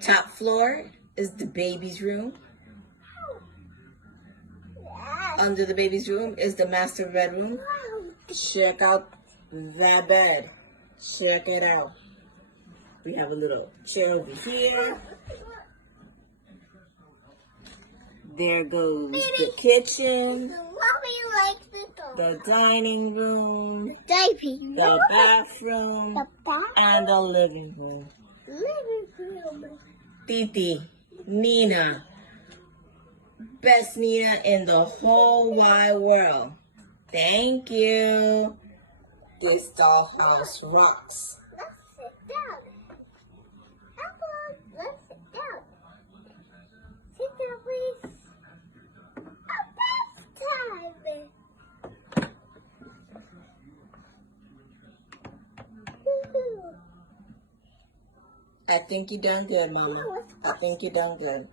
Top floor is the baby's room. Under the baby's room is the master bedroom. Check out that bed. Check it out. We have a little chair over here. There goes the kitchen, the dining room, the bathroom, and the living room. Titi, Nina, best Nina in the whole wide world. Thank you. This dollhouse rocks. Let's sit down. Let's sit down. Sit down, please. Time. I think you done good, Mama. I think you done good.